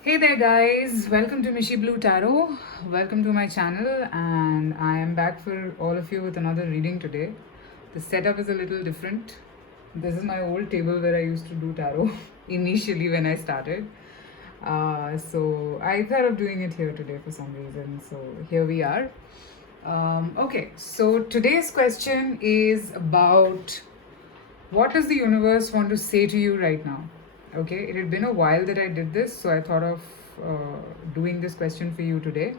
Hey there, guys. Welcome to Mishi Blue Tarot. Welcome to my channel, and I am back for all of you with another reading today. The setup is a little different. This is my old table where I used to do tarot initially when I started. So I thought of doing it here today for some reason. So here we are. Okay, so today's question is about what does the universe want to say to you right now? Okay, it had been a while that I did this, so I thought of doing this question for you today.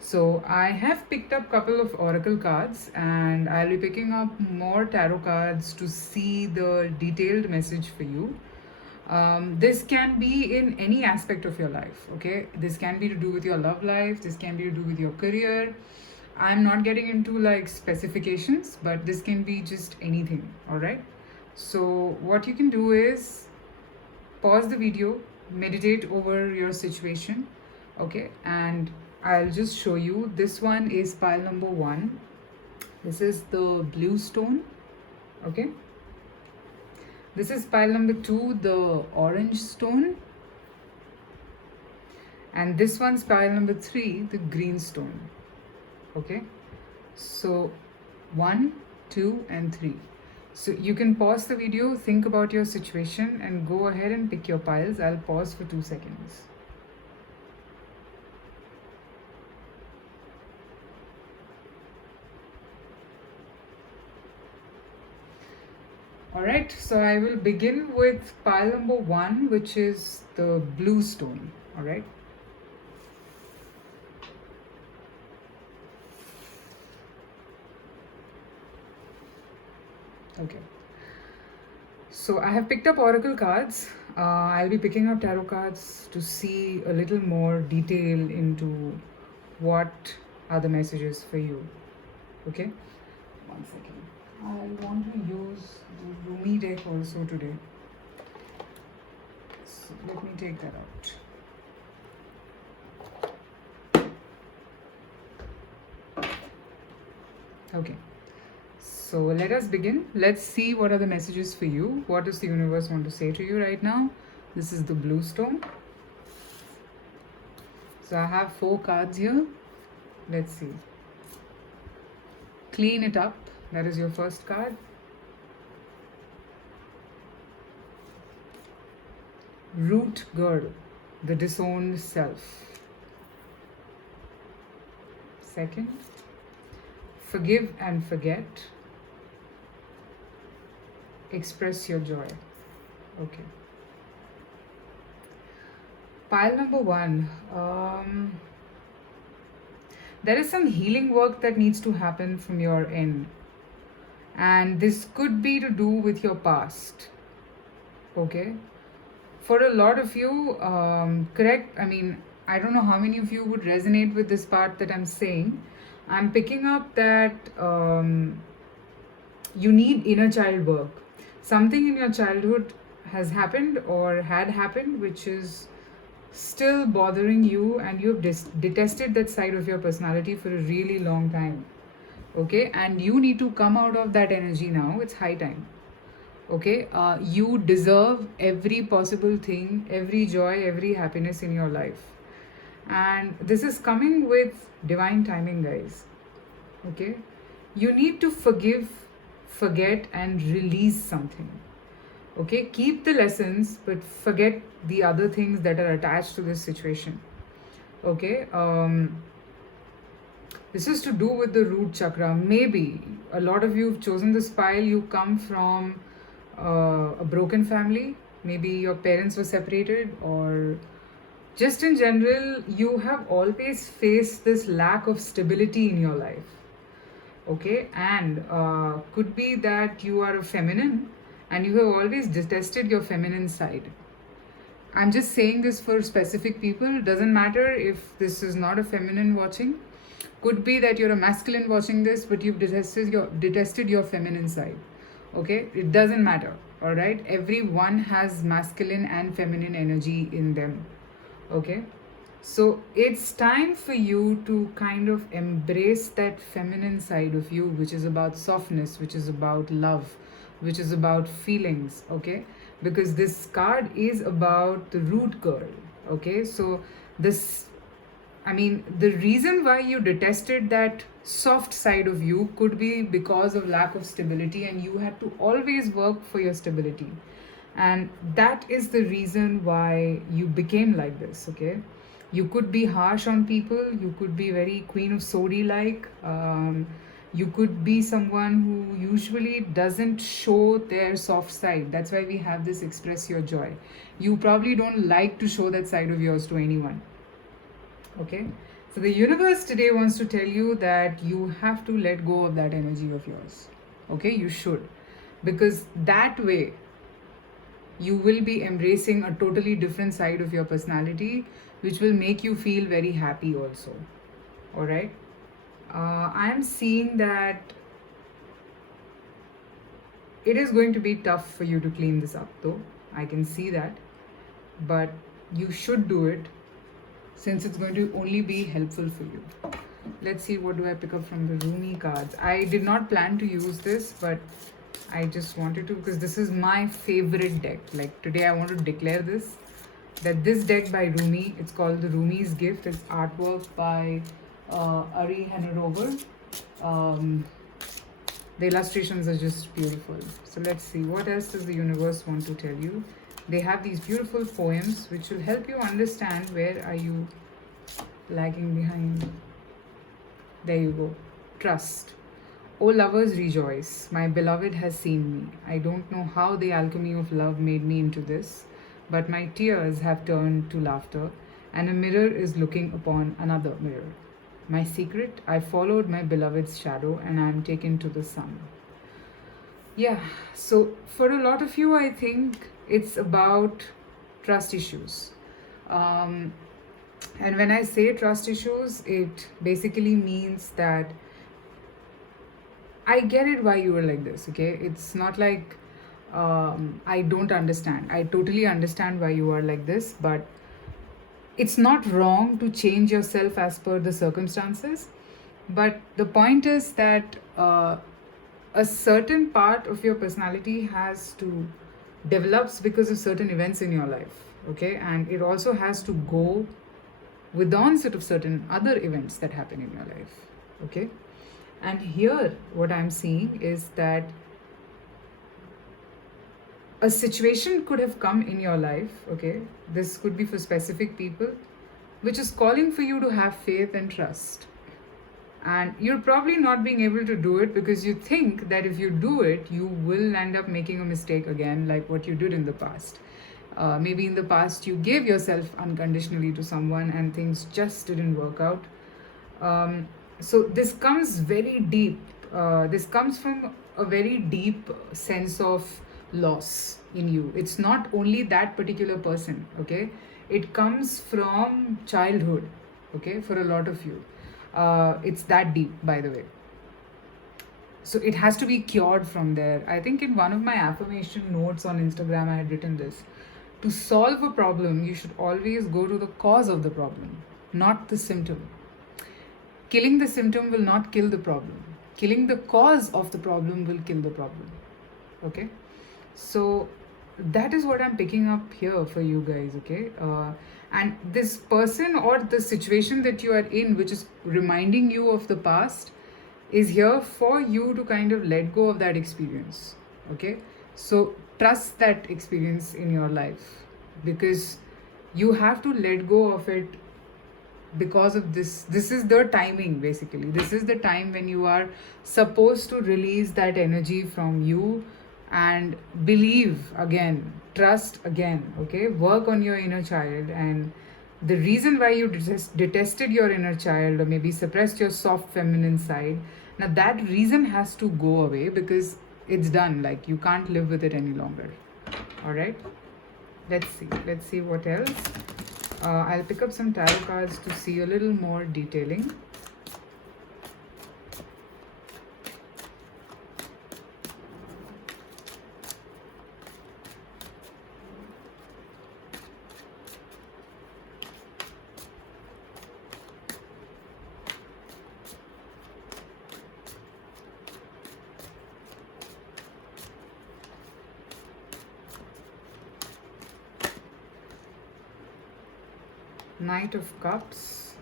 So I have picked up a couple of oracle cards, and I'll be picking up more tarot cards to see the detailed message for you. This can be in any aspect of your life. Okay, this can be to do with your love life, this can be to do with your career. I'm not getting into like specifications, but this can be just anything. All right, so what you can do is pause the video, meditate over your situation. Okay, and I'll just show you. This one is pile number one. This is the blue stone. Okay, this is pile number two, the orange stone. And this one's pile number three, the green stone. Okay, so 1, 2, and 3. So you can pause the video, think about your situation, and go ahead and pick your piles. I'll pause for 2 seconds. Alright, so I will begin with pile number 1, which is the blue stone. Alright. Okay. So I have picked up oracle cards. I'll be picking up tarot cards to see a little more detail into what are the messages for you. Okay. 1 second. I want to use the Rumi deck also today. So let me take that out. Okay. So let us begin. Let's see what are the messages for you. What does the universe want to say to you right now? This is the blue stone. So I have 4 cards here. Let's see. Clean it up. That is your first card. Root girl, the disowned self. Second, forgive and forget. Express your joy. Okay. Pile number 1. There is some healing work that needs to happen from your end. And this could be to do with your past. Okay. For a lot of you, correct, I don't know how many of you would resonate with this part that I'm saying. I'm picking up that you need inner child work. Something in your childhood has happened or had happened which is still bothering you, and you've detested that side of your personality for a really long time. Okay, and you need to come out of that energy now. It's high time. Okay, you deserve every possible thing, every joy, every happiness in your life, and this is coming with divine timing, guys. Okay, you need to forgive, forget, and release something. Okay, keep the lessons but forget the other things that are attached to this situation. Okay, this is to do with the root chakra. Maybe a lot of you have chosen this pile. You come from a broken family. Maybe your parents were separated, or just in general, you have always faced this lack of stability in your life. Okay, and could be that you are a feminine and you have always detested your feminine side. I'm just saying this for specific people. Doesn't matter if this is not a feminine watching. Could be that you're a masculine watching this, but you've detested your feminine side. Okay, it doesn't matter. All right, everyone has masculine and feminine energy in them. Okay, so it's time for you to kind of embrace that feminine side of you, which is about softness, which is about love, which is about feelings. Okay, because this card is about the root girl. Okay, so this, I mean, the reason why you detested that soft side of you could be because of lack of stability, and you had to always work for your stability. And that is the reason why you became like this, okay? You could be harsh on people, you could be very Queen of Sodi like, you could be someone who usually doesn't show their soft side. That's why we have this express your joy. You probably don't like to show that side of yours to anyone. Okay, so the universe today wants to tell you that you have to let go of that energy of yours. Okay, you should, because that way you will be embracing a totally different side of your personality, which will make you feel very happy also. All right, I am seeing that it is going to be tough for you to clean this up, though. I can see that, but you should do it since it's going to only be helpful for you. Let's see, what do I pick up from the Rumi cards. I did not plan to use this, but I just wanted to, because this is my favorite deck. Like today I want to declare this, that this deck by Rumi, it's called the Rumi's Gift. It's artwork by Ari Hanover. The illustrations are just beautiful. So let's see, what else does the universe want to tell you? They have these beautiful poems which will help you understand where are you lagging behind. There you go. Trust. O lovers, rejoice. My beloved has seen me. I don't know how the alchemy of love made me into this, but my tears have turned to laughter, and a mirror is looking upon another mirror. My secret, I followed my beloved's shadow, and I am taken to the sun. Yeah, so for a lot of you, I think it's about trust issues. Um, and when I say trust issues, it basically means that I get it why you were like this, okay? It's not like I don't understand. I totally understand why you are like this, but it's not wrong to change yourself as per the circumstances. But the point is that a certain part of your personality has to develops because of certain events in your life, okay? And it also has to go with the onset of certain other events that happen in your life, okay? And here, what I'm seeing is that a situation could have come in your life, okay? This could be for specific people, which is calling for you to have faith and trust. And you're probably not being able to do it because you think that if you do it, you will end up making a mistake again, like what you did in the past. Maybe in the past, you gave yourself unconditionally to someone and things just didn't work out. So this comes very deep. This comes from a very deep sense of loss in you. It's not only that particular person, okay? It comes from childhood, okay, for a lot of you. It's that deep, by the way. So it has to be cured from there. I think in one of my affirmation notes on Instagram, I had written this. To solve a problem, you should always go to the cause of the problem, not the symptom. Killing the symptom will not kill the problem. Killing the cause of the problem will kill the problem. Okay? So that is what I'm picking up here for you guys, okay? And this person or the situation that you are in, which is reminding you of the past, is here for you to kind of let go of that experience, okay? So trust that experience in your life, because you have to let go of it because of this is the timing. Basically, this is the time when you are supposed to release that energy from you and believe again, trust again, okay? Work on your inner child. And the reason why you detested your inner child, or maybe suppressed your soft feminine side, now that reason has to go away, because it's done. Like, you can't live with it any longer. All right, let's see what else. I'll pick up some tarot cards to see a little more detailing. Knight of Cups.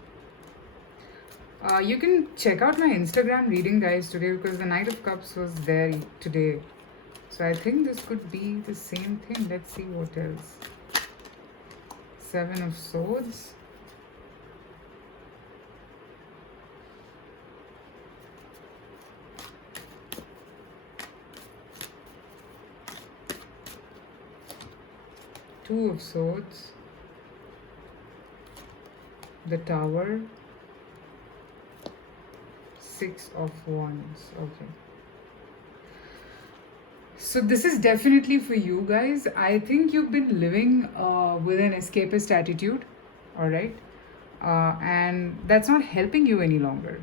You can check out my Instagram reading, guys, today, because the Knight of Cups was there today. So I think this could be the same thing. Let's see what else. Seven of Swords. Two of Swords. The Tower. Six of Wands. Okay. So this is definitely for you guys. I think you've been living with an escapist attitude, all right? And that's not helping you any longer.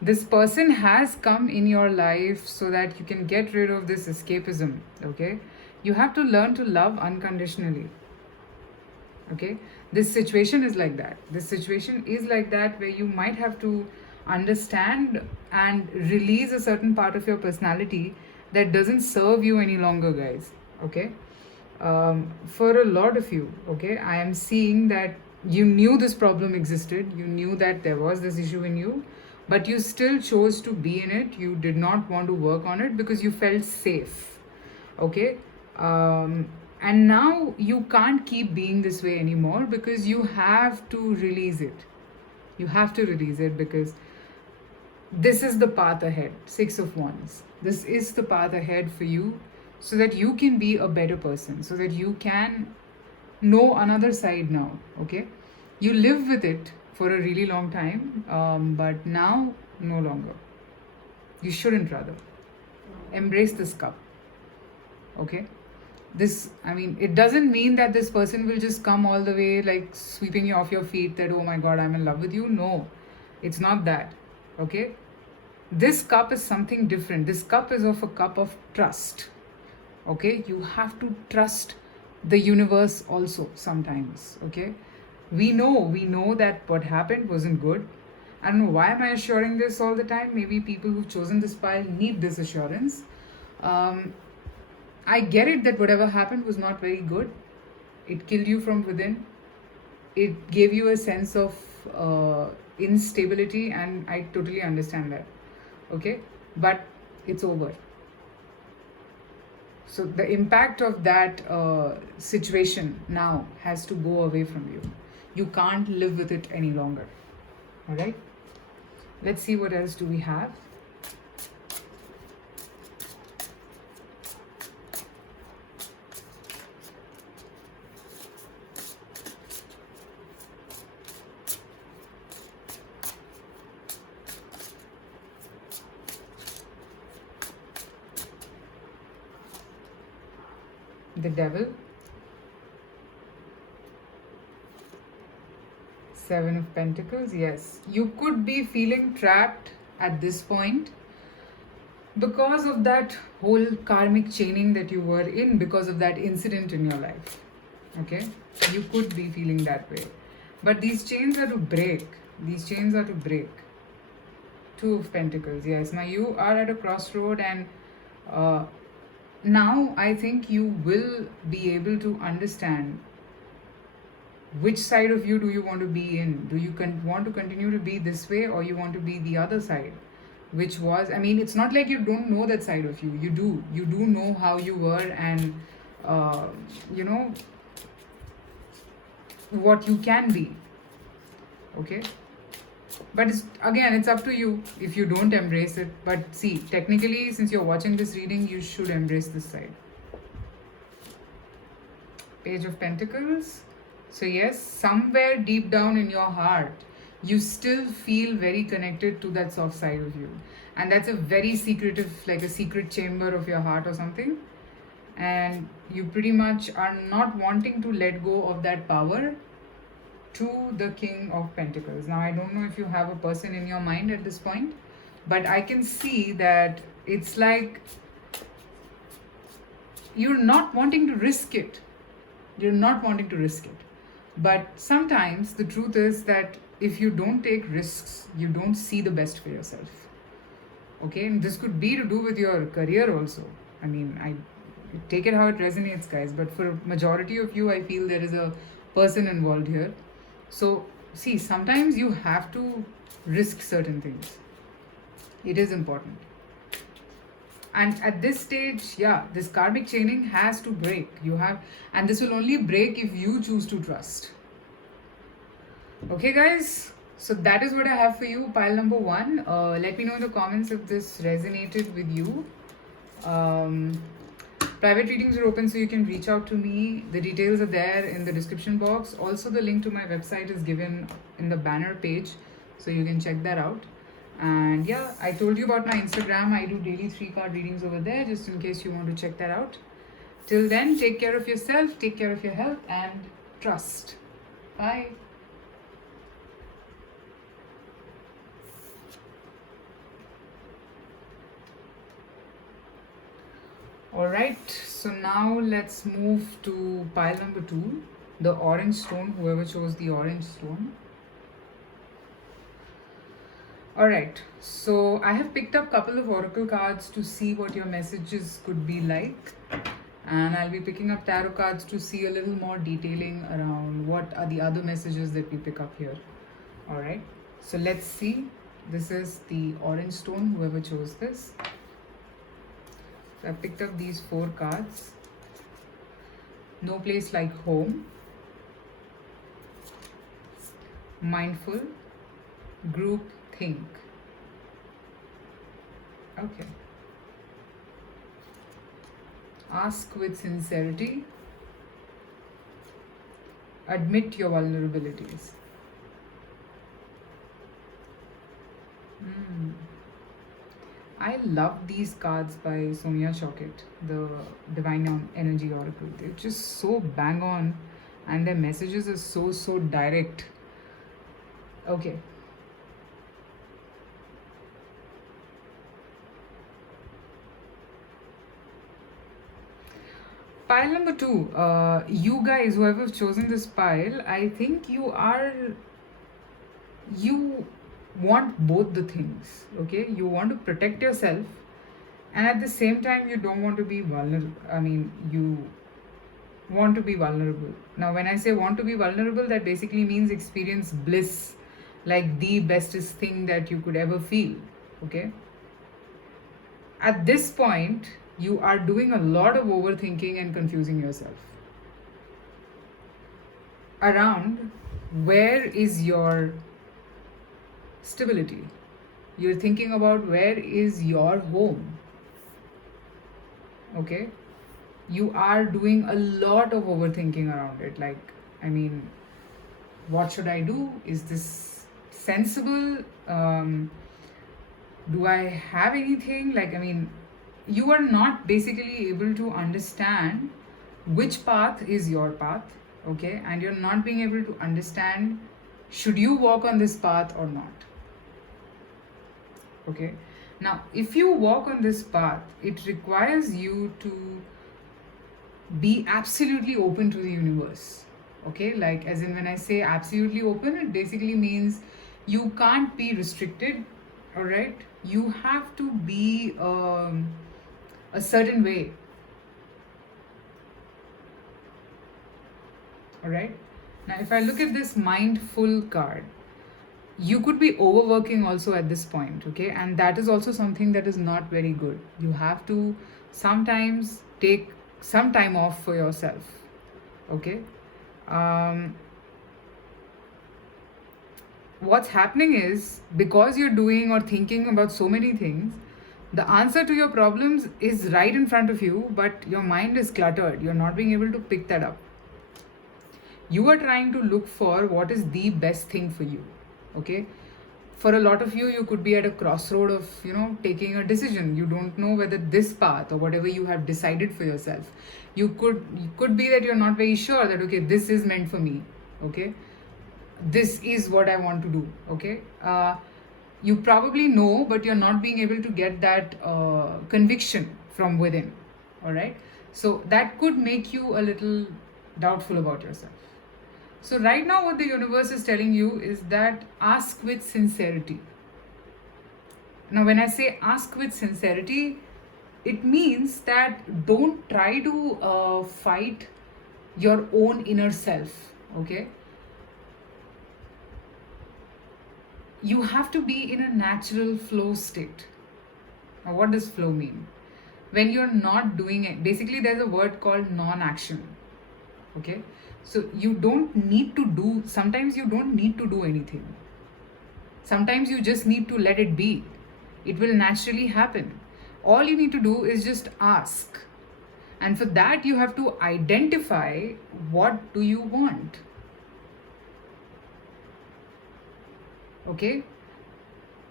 This person has come in your life so that you can get rid of this escapism, okay? You have to learn to love unconditionally, okay? This situation is like that. This situation is like that, where you might have to understand and release a certain part of your personality that doesn't serve you any longer, guys, okay? For a lot of you, okay, I am seeing that you knew this problem existed, you knew that there was this issue in you, but you still chose to be in it. You did not want to work on it because you felt safe, okay? And now you can't keep being this way anymore, because you have to release it. You have to release it, because this is the path ahead. Six of Wands. This is the path ahead for you, so that you can be a better person, so that you can know another side now, okay? You live with it for a really long time, but now no longer. You shouldn't, rather. Embrace this cup, okay? This, I mean, it doesn't mean that this person will just come all the way, like sweeping you off your feet, that, oh my god, I'm in love with you. No, it's not that, okay? This cup is something different. This cup is of a cup of trust, okay? You have to trust the universe also sometimes, okay? We know that what happened wasn't good. I don't know why am I assuring this all the time. Maybe people who've chosen this pile need this assurance. I get it that whatever happened was not very good. It killed you from within. It gave you a sense of instability, and I totally understand that, okay? But it's over. So the impact of that situation now has to go away from you. You can't live with it any longer, all right? Let's see what else do we have. The Devil. Seven of Pentacles. Yes, you could be feeling trapped at this point because of that whole karmic chaining that you were in, because of that incident in your life, okay? You could be feeling that way, but these chains are to break. These chains are to break. Two of Pentacles. Yes, now you are at a crossroad, and now I think you will be able to understand which side of you do you want to be in. Do you want to continue to be this way, or you want to be the other side, which was, I mean, it's not like you don't know that side of you. You do know how you were, and you know what you can be, okay? But it's up to you if you don't embrace it. But see, technically, since you're watching this reading, you should embrace this side. Page of Pentacles. So yes, somewhere deep down in your heart, you still feel very connected to that soft side of you. And that's a very secretive, like a secret chamber of your heart or something. And you pretty much are not wanting to let go of that power to the King of Pentacles. Now, I don't know if you have a person in your mind at this point, but I can see that it's like you're not wanting to risk it. You're not wanting to risk it. But sometimes the truth is that if you don't take risks, you don't see the best for yourself. Okay, and this could be to do with your career also. I mean, I take it how it resonates, guys. But for a majority of you, I feel there is a person involved here. So, see, sometimes you have to risk certain things. It is important. And at this stage, yeah, this karmic chaining has to break. And this will only break if you choose to trust. Okay, guys. So that is what I have for you, pile number 1. Let me know in the comments if this resonated with you. Private readings are open, so you can reach out to me. The details are there in the description box. Also, the link to my website is given in the banner page, so you can check that out. And yeah, I told you about my Instagram. I do daily 3-card readings over there, just in case you want to check that out. Till then, take care of yourself, take care of your health, and trust. Bye. Alright, so now let's move to pile number 2, the orange stone, whoever chose the orange stone. Alright, so I have picked up a couple of oracle cards to see what your messages could be like. And I'll be picking up tarot cards to see a little more detailing around what are the other messages that we pick up here. Alright, so let's see. This is the orange stone, whoever chose this. So I picked up these 4 cards. No place like home. Mindful. Group think. Okay. Ask with sincerity. Admit your vulnerabilities. I love these cards by Sonia Choquette, the Divine Energy Oracle. They're just so bang on and their messages are so direct. Okay. Pile number 2. You guys, whoever have chosen this pile, I think you want both the things. Okay, you want to protect yourself, and at the same time you don't want to be vulnerable. You want to be vulnerable. Now when I say want to be vulnerable, that basically means experience bliss, like the bestest thing that you could ever feel. Okay, at this point you are doing a lot of overthinking and confusing yourself around where is your stability. You're thinking about where is your home. Okay, you are doing a lot of overthinking around it. What should I do? Is this sensible? Do I have anything? You are not basically able to understand which path is your path. Okay, and you're not being able to understand should you walk on this path or not. Okay, now if you walk on this path, it requires you to be absolutely open to the universe. Okay, like as in when I say absolutely open, it basically means you can't be restricted. All right, you have to be a certain way. All right, now if I look at this mindful card, you could be overworking also at this point. Okay, and that is also something that is not very good. You have to sometimes take some time off for yourself. Okay, what's happening is because you're doing or thinking about so many things, the answer to your problems is right in front of you, but your mind is cluttered. You're not being able to pick that up. You are trying to look for what is the best thing for you. Okay, for a lot of you could be at a crossroad of taking a decision. You don't know whether this path or whatever you have decided for yourself, you could be that you're not very sure that okay, this is meant for me. Okay, this is what I want to do. Okay, you probably know, but you're not being able to get that conviction from within. All right, so that could make you a little doubtful about yourself. So right now what the universe is telling you is that ask with sincerity. Now when I say ask with sincerity, it means that don't try to fight your own inner self. Okay, you have to be in a natural flow state. Now, what does flow mean? When you're not doing it, basically, there's a word called non action. Okay? So, you don't need to do, sometimes you don't need to do anything. Sometimes you just need to let it be. It will naturally happen. All you need to do is just ask. And for that, you have to identify what do you want. Okay?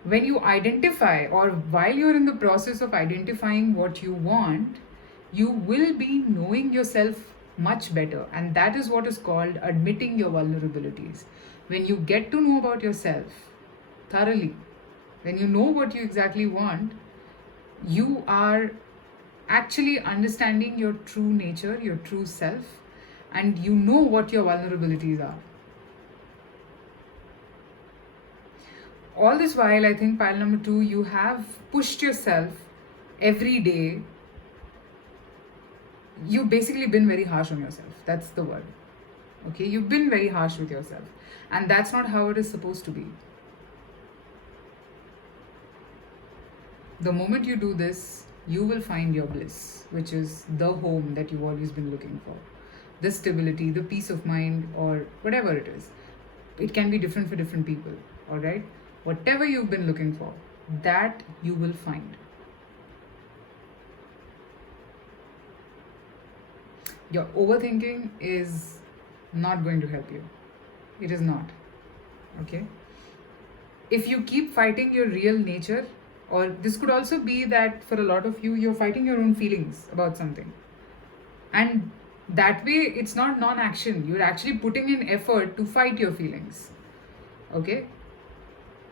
When you identify, or while you're in the process of identifying what you want, you will be knowing yourself much better. And that is what is called admitting your vulnerabilities. When you get to know about yourself thoroughly, when you know what you exactly want, you are actually understanding your true nature, your true self, and you know what your vulnerabilities are. All this while, I think pile number 2, you have pushed yourself every day. You've basically been very harsh on yourself. That's the word. Okay, you've been very harsh with yourself, and that's not how it is supposed to be. The moment you do this, you will find your bliss, which is the home that you've always been looking for. The stability, the peace of mind, or whatever it is. It can be different for different people, all right? Whatever you've been looking for, that you will find. Your overthinking is not going to help you. It is not. Okay? If you keep fighting your real nature, or this could also be that for a lot of you, you're fighting your own feelings about something. And that way, it's not non action. You're actually putting in effort to fight your feelings. Okay?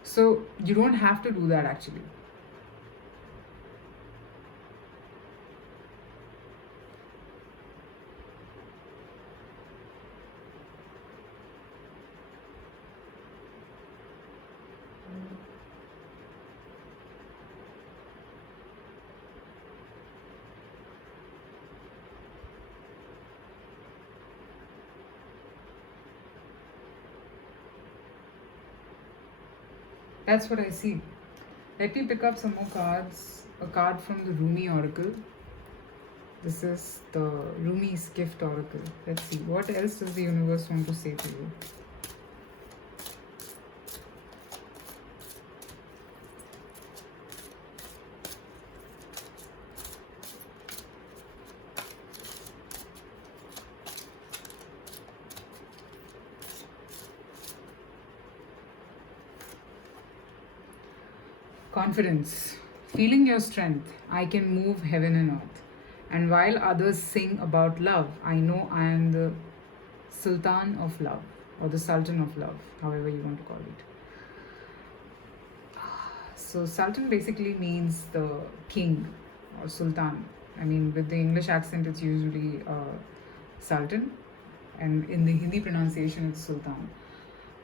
So you don't have to do that actually. That's what I see. Let me pick up some more cards. A card from the Rumi Oracle. This is the Rumi's Gift Oracle. Let's see. What else does the universe want to say to you? Confidence. Feeling your strength. I can move heaven and earth. And while others sing about love, I know I am the Sultan of love, or the Sultan of love, however you want to call it. So, Sultan basically means the king or Sultan. I mean, with the English accent, it's usually Sultan, and in the Hindi pronunciation, it's Sultan.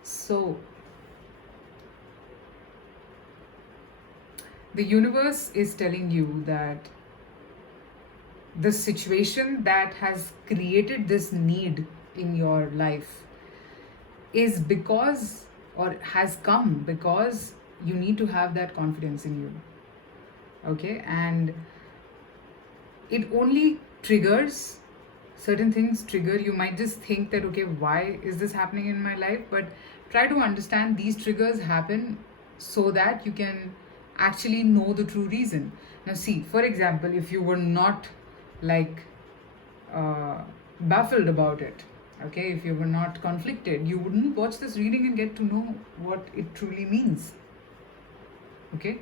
So, the universe is telling you that the situation that has created this need in your life is because, or has come because, you need to have that confidence in you. Okay? And it only triggers certain things. Trigger, you might just think that, okay, why is this happening in my life? But try to understand these triggers happen so that you can actually know the true reason. Now, see, for example, if you were not like baffled about it, okay, if you were not conflicted, you wouldn't watch this reading and get to know what it truly means. Okay,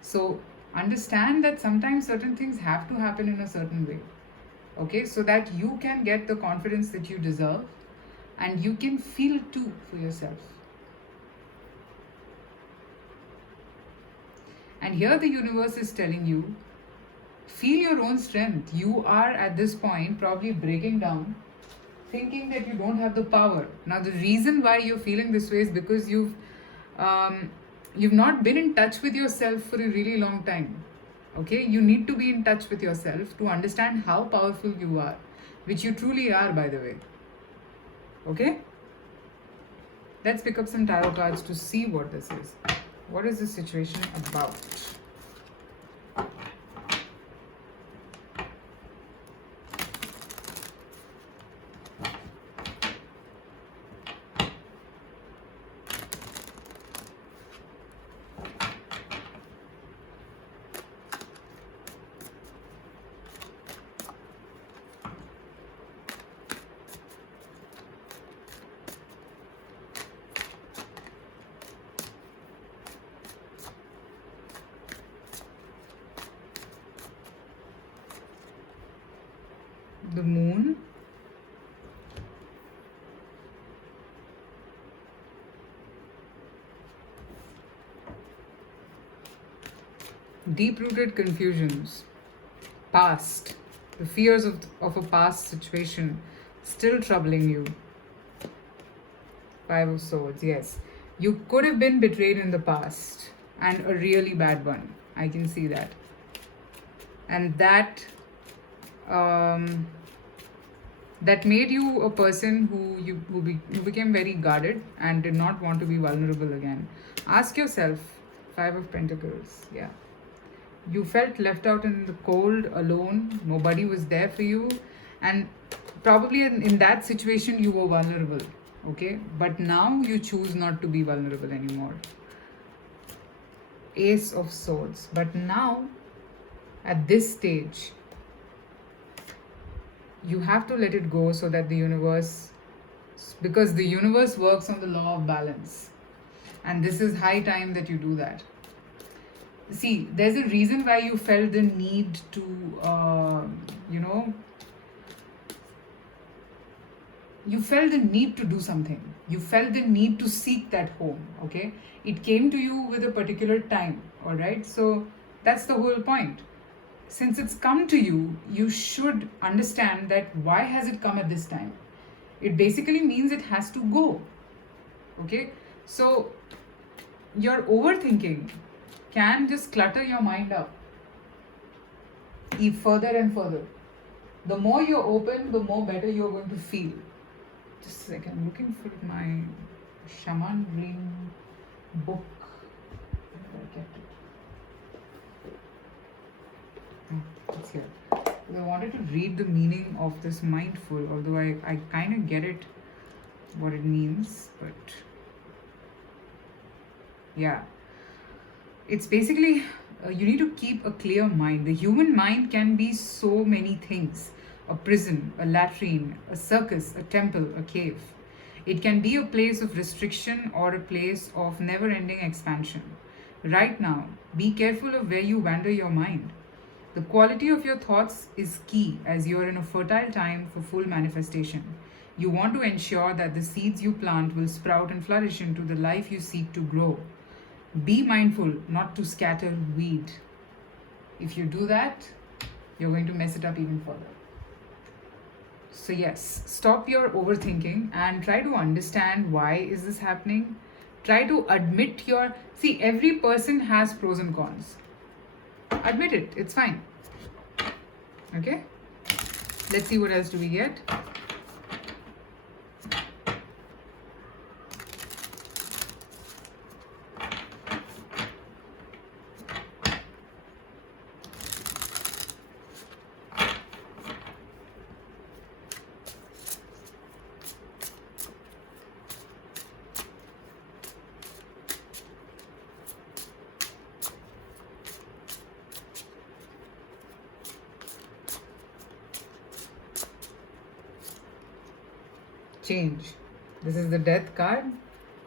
so understand that sometimes certain things have to happen in a certain way, okay, so that you can get the confidence that you deserve and you can feel too for yourself. And here the universe is telling you, feel your own strength. You are at this point probably breaking down, thinking that you don't have the power. Now, the reason why you're feeling this way is because you've not been in touch with yourself for a really long time. Okay, you need to be in touch with yourself to understand how powerful you are, which you truly are, by the way. Okay. Let's pick up some tarot cards to see what this is. What is this situation about? The Moon, deep-rooted confusions, past, the fears of a past situation still troubling you. Five of Swords, yes. You could have been betrayed in the past, and a really bad one. I can see that. And that that made you a person who became very guarded and did not want to be vulnerable again. Ask yourself, Five of Pentacles, yeah. You felt left out in the cold, alone, nobody was there for you, and probably in that situation you were vulnerable, okay? But now you choose not to be vulnerable anymore. Ace of Swords. But now, at this stage, you have to let it go so that the universe, because the universe works on the law of balance, and this is high time that you do that. See, there's a reason why you felt the need to you felt the need to do something. You felt the need to seek that home, okay? It came to you with a particular time, all right? So that's the whole point. Since it's come to you, you should understand that why has it come at this time? It basically means it has to go, okay? So your overthinking can just clutter your mind up further and further. The more you're open, the more better you're going to feel. Just a second, I'm looking for my shaman ring book. Where I kept it. It's here. I wanted to read the meaning of this mindful, although I kind of get it, what it means, but yeah. It's basically, you need to keep a clear mind. The human mind can be so many things: a prison, a latrine, a circus, a temple, a cave. It can be a place of restriction or a place of never ending expansion. Right now, be careful of where you wander your mind. The quality of your thoughts is key as you are in a fertile time for full manifestation. You want to ensure that the seeds you plant will sprout and flourish into the life you seek to grow. Be mindful not to scatter weed. If you do that, you're going to mess it up even further. So yes, stop your overthinking and try to understand why is this happening. Try to admit see, every person has pros and cons. Admit it, it's fine. Okay? Let's see what else do we get. Change. This is the Death card.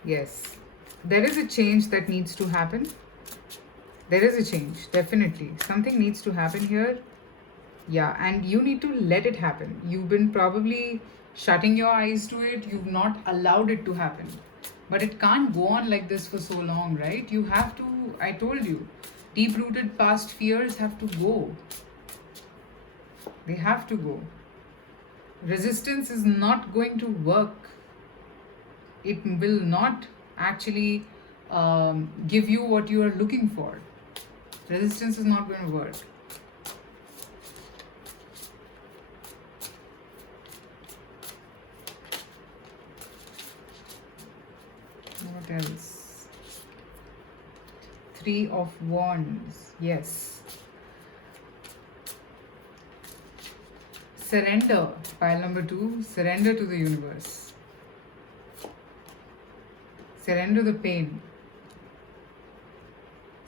Yes. There is a change that needs to happen. There is a change, definitely. Something needs to happen here. Yeah, and you need to let it happen. You've been probably shutting your eyes to it. You've not allowed it to happen. But it can't go on like this for so long, right? You have to, I told you, deep-rooted past fears have to go. They have to go. Resistance is not going to work. It will not actually give you what you are looking for. Resistance is not going to work. What else? Three of Wands. Yes. Surrender. Pile number 2. Surrender to the universe. Surrender the pain.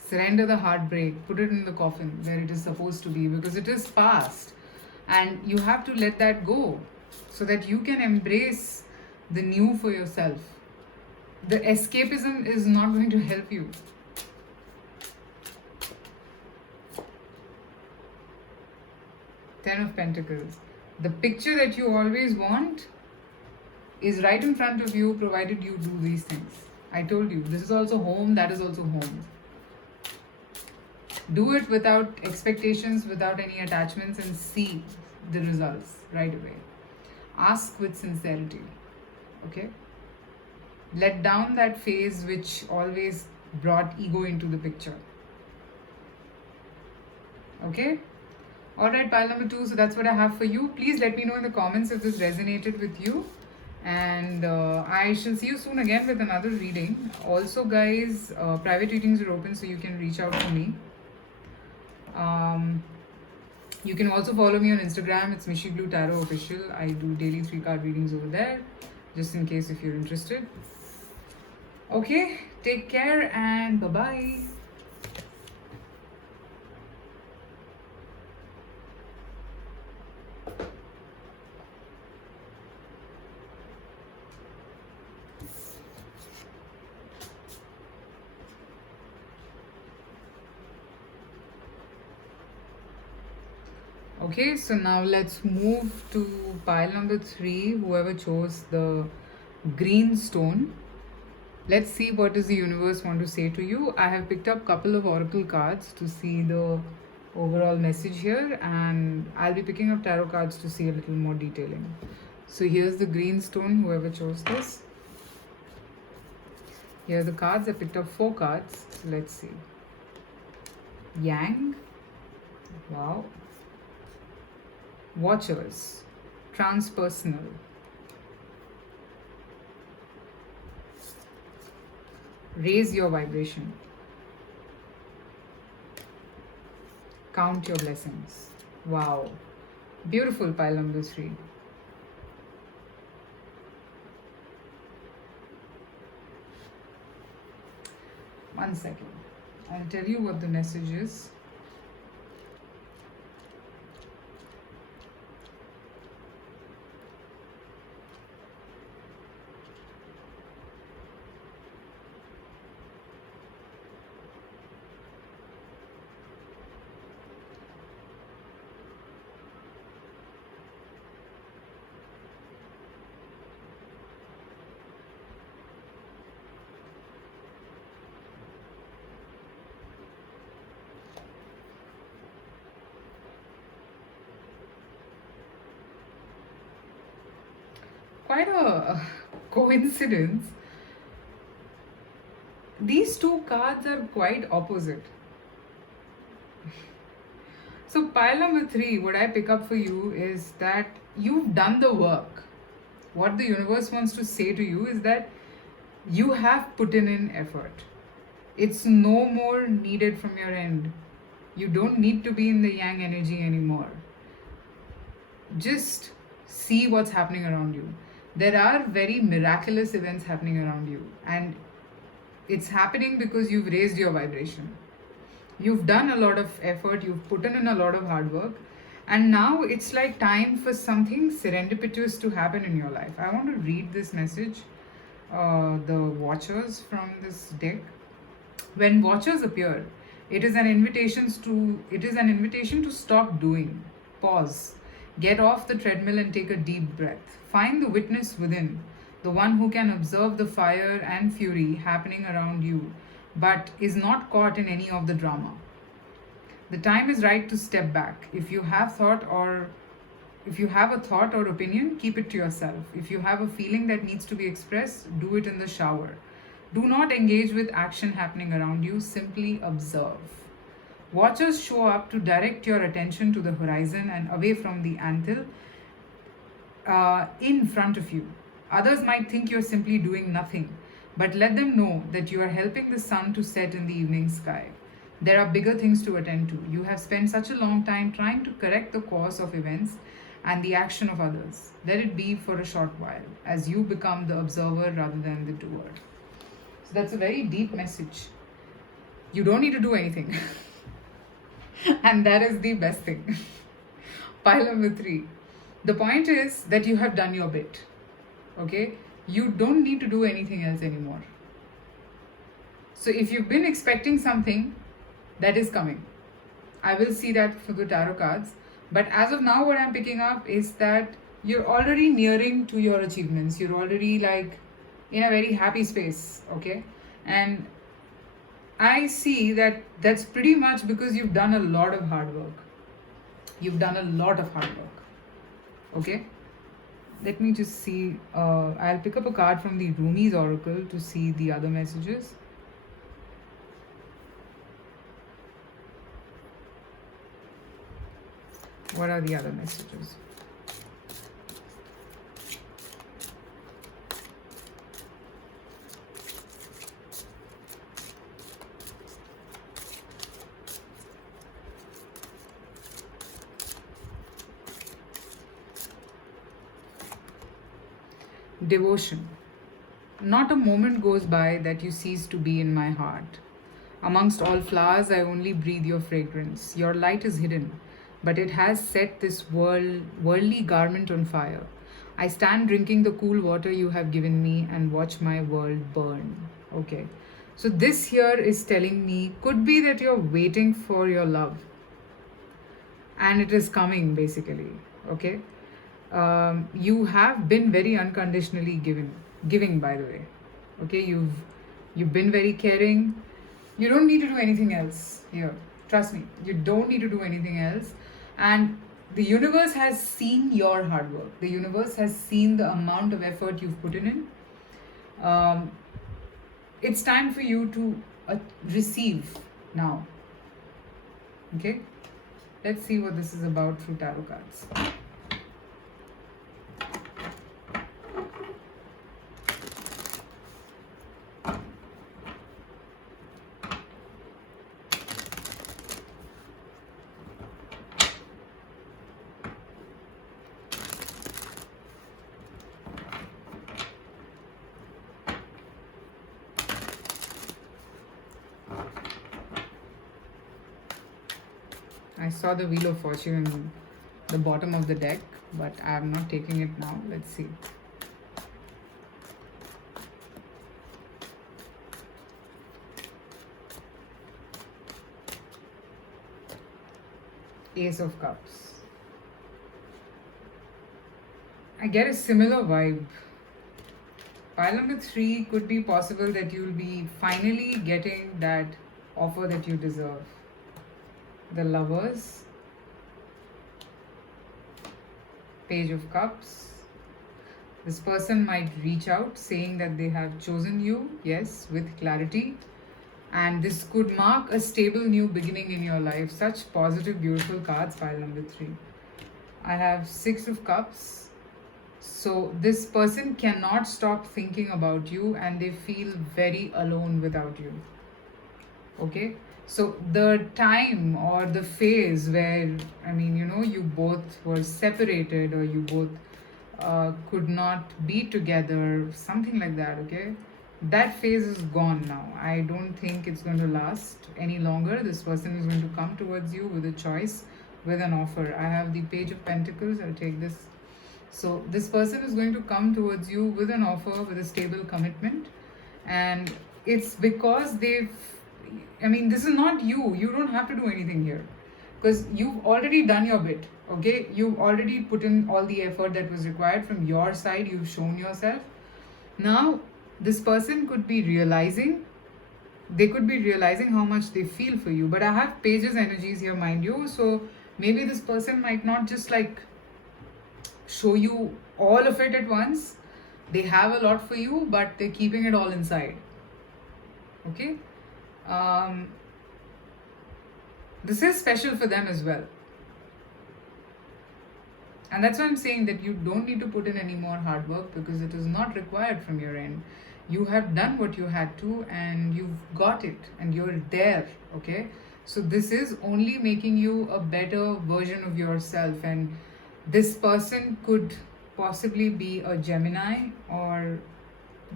Surrender the heartbreak. Put it in the coffin where it is supposed to be, because it is past. And you have to let that go so that you can embrace the new for yourself. The escapism is not going to help you. Ten of Pentacles. The picture that you always want is right in front of you, provided you do these things. I told you, this is also home, that is also home. Do it without expectations, without any attachments, and see the results right away. Ask with sincerity. Okay? Let down that phase which always brought ego into the picture. Okay? Alright, pile number 2. So that's what I have for you. Please let me know in the comments if this resonated with you. And I shall see you soon again with another reading. Also, guys, private readings are open, so you can reach out to me. You can also follow me on Instagram. It's Mishi Blue Tarot Official. I do daily 3-card readings over there, just in case if you're interested. Okay, take care and bye-bye. Okay, so now let's move to pile number 3, whoever chose the green stone. Let's see what does the universe want to say to you. I have picked up a couple of oracle cards to see the overall message here, and I'll be picking up tarot cards to see a little more detailing. So here's the green stone, whoever chose this. Here are the cards. I picked up 4 cards. So let's see. Yang. Wow. Watchers. Transpersonal. Raise your vibration. Count your blessings. Wow. Beautiful pile number 3. One second. I'll tell you what the message is. Quite a coincidence. These 2 cards are quite opposite. So pile number 3, what I pick up for you is that you've done the work. What the universe wants to say to you is that you have put in effort. It's no more needed from your end. You don't need to be in the yang energy anymore. Just see what's happening around you. There are very miraculous events happening around you, and it's happening because you've raised your vibration. You've done a lot of effort, you've put in a lot of hard work, and now it's like time for something serendipitous to happen in your life. I want to read this message, the Watchers from this deck. When Watchers appear, it is an invitation to stop doing. Pause. Get off the treadmill and take a deep breath. Find the witness within, the one who can observe the fire and fury happening around you, but is not caught in any of the drama. The time is right to step back. If you have a thought or opinion, keep it to yourself. If you have a feeling that needs to be expressed, do it in the shower. Do not engage with action happening around you, simply observe. Watchers show up to direct your attention to the horizon and away from the anvil in front of you. Others might think you're simply doing nothing, but let them know that you are helping the sun to set in the evening sky. There are bigger things to attend to. You have spent such a long time trying to correct the course of events and the action of others. Let it be for a short while, as you become the observer rather than the doer. So that's a very deep message. You don't need to do anything. And that is the best thing. Pile number 3. The point is that you have done your bit. Okay? You don't need to do anything else anymore. So if you've been expecting something, that is coming. I will see that for the tarot cards. But as of now, what I'm picking up is that you're already nearing to your achievements. You're already like in a very happy space. Okay? And I see that that's pretty much because you've done a lot of hard work. You've done a lot of hard work. Okay? Let me just see. I'll pick up a card from the Rumi's Oracle to see the other messages. What are the other messages? Devotion. Not a moment goes by that you cease to be in my heart. Amongst all flowers, I only breathe your fragrance. Your light is hidden, but it has set this worldly garment on fire. I stand drinking the cool water you have given me and watch my world burn. Okay. So, this here is telling me could be that you're waiting for your love and it is coming basically. Okay. You have been very unconditionally giving, by the way. Okay, you've been very caring. You don't need to do anything else here. Trust me, you don't need to do anything else. And the universe has seen your hard work. The universe has seen the amount of effort you've put in. It's time for you to receive now. Okay, let's see what this is about through tarot cards. I saw the Wheel of Fortune in the bottom of the deck, but I am not taking it now. Let's see. Ace of Cups. I get a similar vibe. Pile number 3 could be possible that you'll be finally getting that offer that you deserve. The Lovers, Page of Cups. This person might reach out saying that they have chosen you, yes, with clarity. And this could mark a stable new beginning in your life. Such positive, beautiful cards, pile number 3. I have 6 of Cups. So this person cannot stop thinking about you and they feel very alone without you. Okay? So the time or the phase where, you both were separated or you both could not be together, something like that, okay? That phase is gone now. I don't think it's going to last any longer. This person is going to come towards you with a choice, with an offer. I have the Page of Pentacles. I'll take this. So this person is going to come towards you with an offer, with a stable commitment. And it's because this is not you. You don't have to do anything here. Because you've already done your bit, okay? You've already put in all the effort that was required from your side. You've shown yourself. Now, this person could be realizing how much they feel for you. But I have Pages energies here, mind you. So maybe this person might not just like show you all of it at once. They have a lot for you, but they're keeping it all inside. Okay? This is special for them as well. And that's why I'm saying that you don't need to put in any more hard work because it is not required from your end. You have done what you had to and you've got it and you're there, okay? So this is only making you a better version of yourself, and this person could possibly be a Gemini, or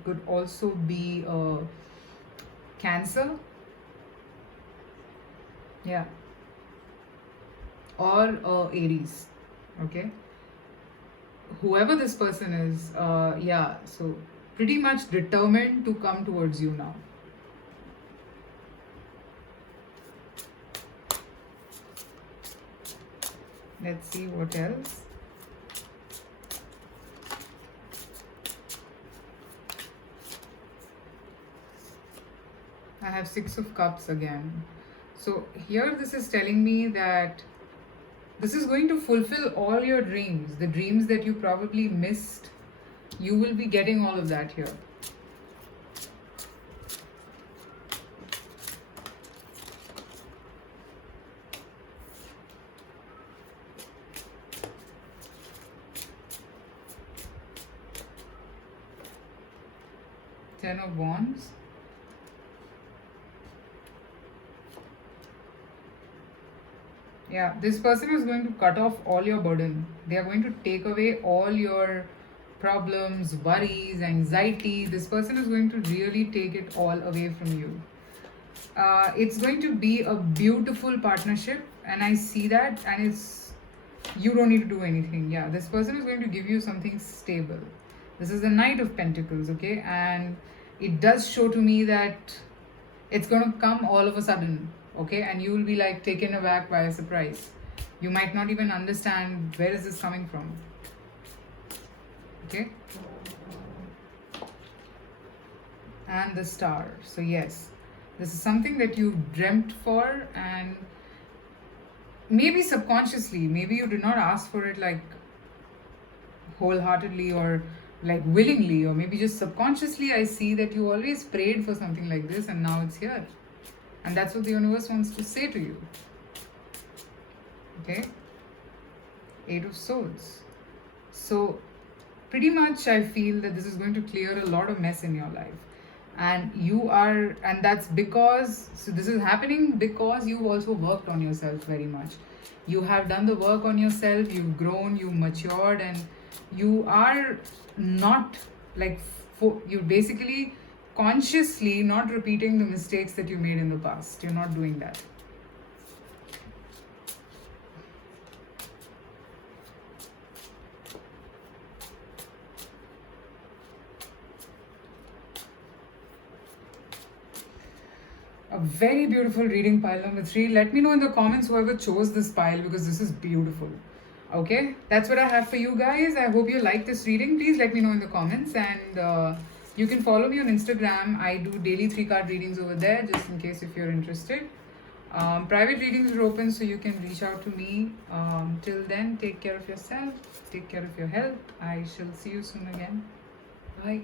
could also be a Cancer, yeah, or Aries, okay? Whoever this person is, yeah, so pretty much determined to come towards you now. Let's see what else. I have Six of Cups again. So here this is telling me that this is going to fulfill all your dreams, the dreams that you probably missed. You will be getting all of that here. Ten of Wands. Yeah, this person is going to cut off all your burden. They are going to take away all your problems, worries, anxiety. This person is going to really take it all away from you. It's going to be a beautiful partnership, and I see that, and it's you don't need to do anything. Yeah, this person is going to give you something stable. This is the Knight of Pentacles, okay? And it does show to me that it's going to come all of a sudden, okay? And you will be like taken aback by a surprise. You might not even understand where is this coming from, okay? And the Star. So yes, this is something that you dreamt for, and maybe subconsciously, maybe you did not ask for it like wholeheartedly or like willingly, or maybe just subconsciously. I see that you always prayed for something like this, and now it's here. And that's what the universe wants to say to you. Okay? Eight of Swords. So pretty much I feel that this is going to clear a lot of mess in your life. And you are, and that's because, so this is happening because you've also worked on yourself very much. You have done the work on yourself, you've grown, you've matured, and you are not like, you basically consciously not repeating the mistakes that you made in the past. You're not doing that. A very beautiful reading, pile number 3. Let me know in the comments whoever chose this pile, because this is beautiful. Okay, that's what I have for you guys. I hope you like this reading. Please let me know in the comments, and you can follow me on Instagram. I do daily 3-card readings over there, just in case if you're interested. Private readings are open, so you can reach out to me. Till then, take care of yourself, take care of your health. I shall see you soon again. Bye.